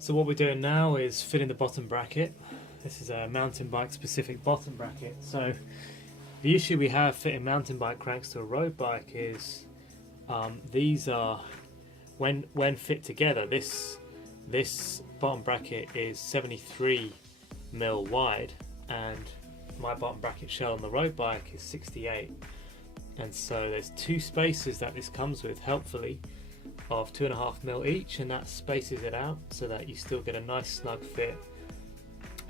So what we're doing now is fitting the bottom bracket. This is a mountain bike specific bottom bracket. So the issue we have fitting mountain bike cranks to a road bike is these are, when fit together, this bottom bracket is 73mm wide, and my bottom bracket shell on the road bike is 68. And so there's two spaces that this comes with, helpfully, of 2.5mm each, and that spaces it out so that you still get a nice snug fit.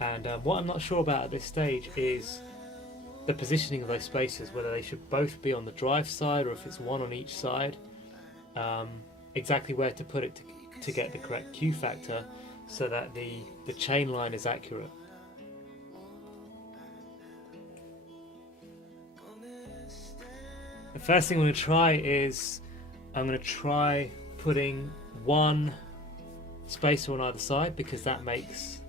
And what I'm not sure about at this stage is the positioning of those spaces, whether they should both be on the drive side or if it's one on each side, exactly where to put it to get the correct Q factor so that the chain line is accurate. The first thing I'm going to try is putting one spacer on either side, because that makes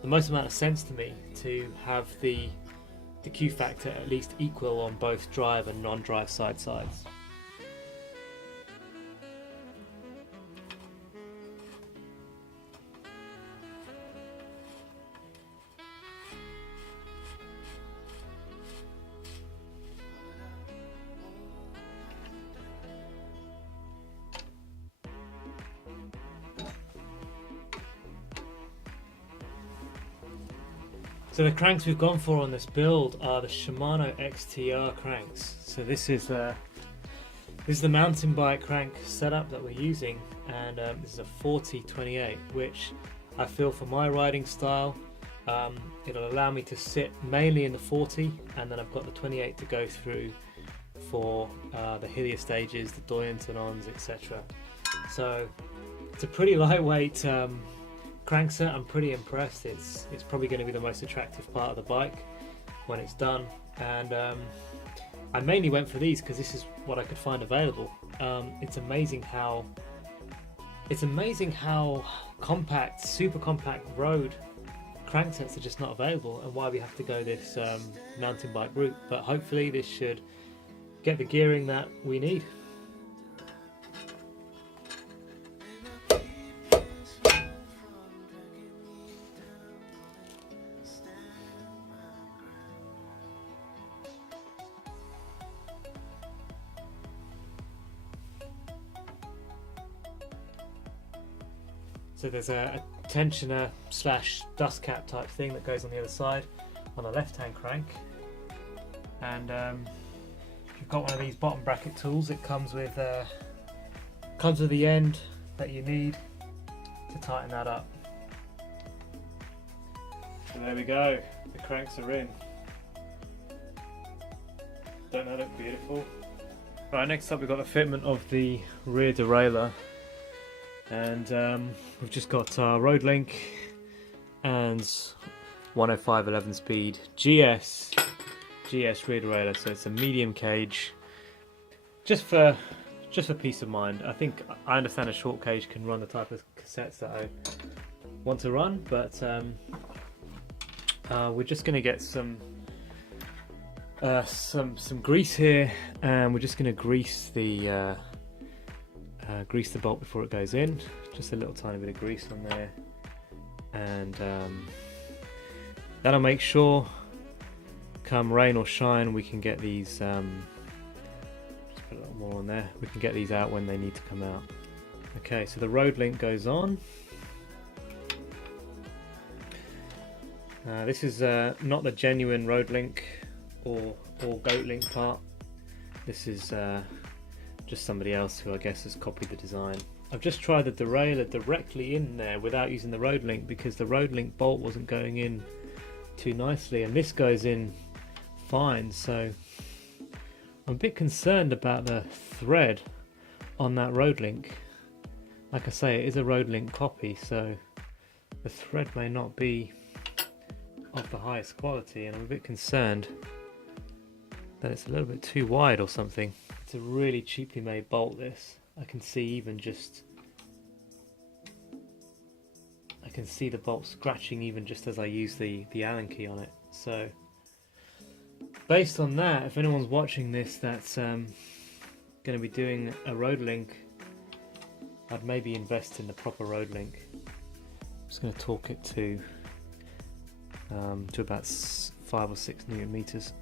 the most amount of sense to me, to have the Q factor at least equal on both drive and non-drive sides. So the cranks we've gone for on this build are the Shimano XTR cranks. So this is the mountain bike crank setup that we're using, and this is a 40-28, which I feel for my riding style, it'll allow me to sit mainly in the 40, and then I've got the 28 to go through for the hillier stages, the Doyentonons, etc. So it's a pretty lightweight crankset. I'm pretty impressed. It's probably going to be the most attractive part of the bike when it's done, and I mainly went for these because this is what I could find available. It's amazing how compact, super compact road cranksets are just not available, and why we have to go this mountain bike route. But hopefully this should get the gearing that we need. So there's a tensioner slash dust cap type thing that goes on the other side on the left hand crank, and if you've got one of these bottom bracket tools, it comes with the end that you need to tighten that up. So there we go, the cranks are in. Don't that look beautiful? Right, next up we've got the fitment of the rear derailleur. And we've just got our road link and 105 11 speed GS rear derailleur, so it's a medium cage, just for peace of mind. I think I understand a short cage can run the type of cassettes that I want to run, but we're just going to get some grease here, and we're just going to grease the bolt before it goes in. Just a little tiny bit of grease on there, and that'll make sure come rain or shine we can get these, just put a little more on there, we can get these out when they need to come out. Okay, so the road link goes on. This is not the genuine road link or goat link part. This is just somebody else who I guess has copied the design. I've just tried the derailleur directly in there without using the road link, because the road link bolt wasn't going in too nicely, and this goes in fine. So I'm a bit concerned about the thread on that road link. Like I say, it is a road link copy, so the thread may not be of the highest quality, and I'm a bit concerned that it's a little bit too wide or something. It's a really cheaply made bolt, this. I can see even just, I can see the bolt scratching even just as I use the Allen key on it. So based on that, if anyone's watching this that's going to be doing a road link, I'd maybe invest in the proper road link. just going to torque it to about 5 or 6 Newton meters.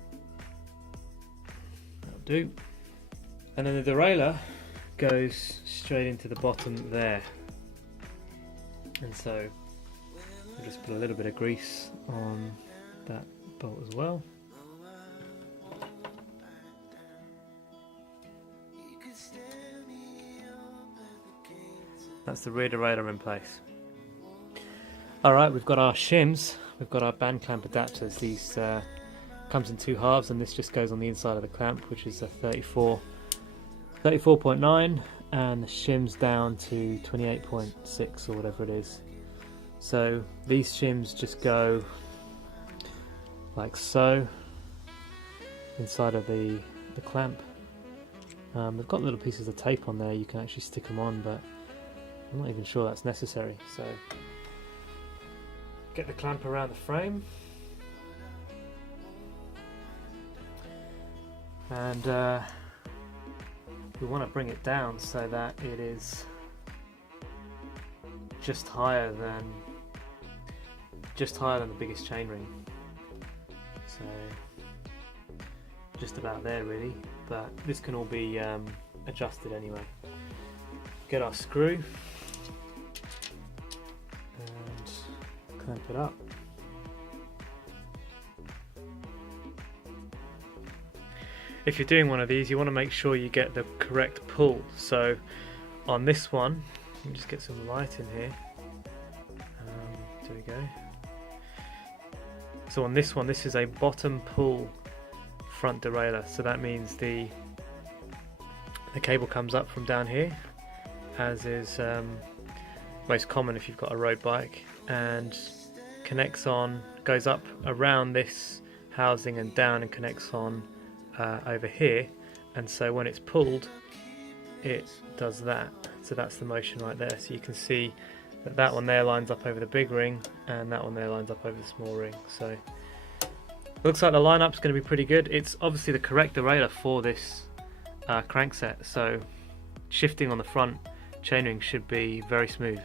That'll do. And then the derailleur goes straight into the bottom there. And so I'll just put a little bit of grease on that bolt as well. That's the rear derailleur in place. Alright, we've got our shims, we've got our band clamp adapters. These comes in 2 halves, and this just goes on the inside of the clamp, which is a 34.9, and the shims down to 28.6 or whatever it is. So these shims just go like so inside of the clamp. They've got little pieces of tape on there, you can actually stick them on, but I'm not even sure that's necessary. So get the clamp around the frame, and we want to bring it down so that it is just higher than the biggest chainring. So just about there really, but this can all be adjusted anyway. Get our screw and clamp it up. If you're doing one of these, you want to make sure you get the correct pull. So on this one, let me just get some light in here. There we go. So on this one, this is a bottom pull front derailleur. So that means the cable comes up from down here, as is most common if you've got a road bike, and connects on, goes up around this housing and down and connects on over here, and so when it's pulled it does that. So that's the motion right there. So you can see that that one there lines up over the big ring and that one there lines up over the small ring. So looks like the lineup's going to be pretty good. It's obviously the correct derailleur for this crankset, so shifting on the front chainring should be very smooth.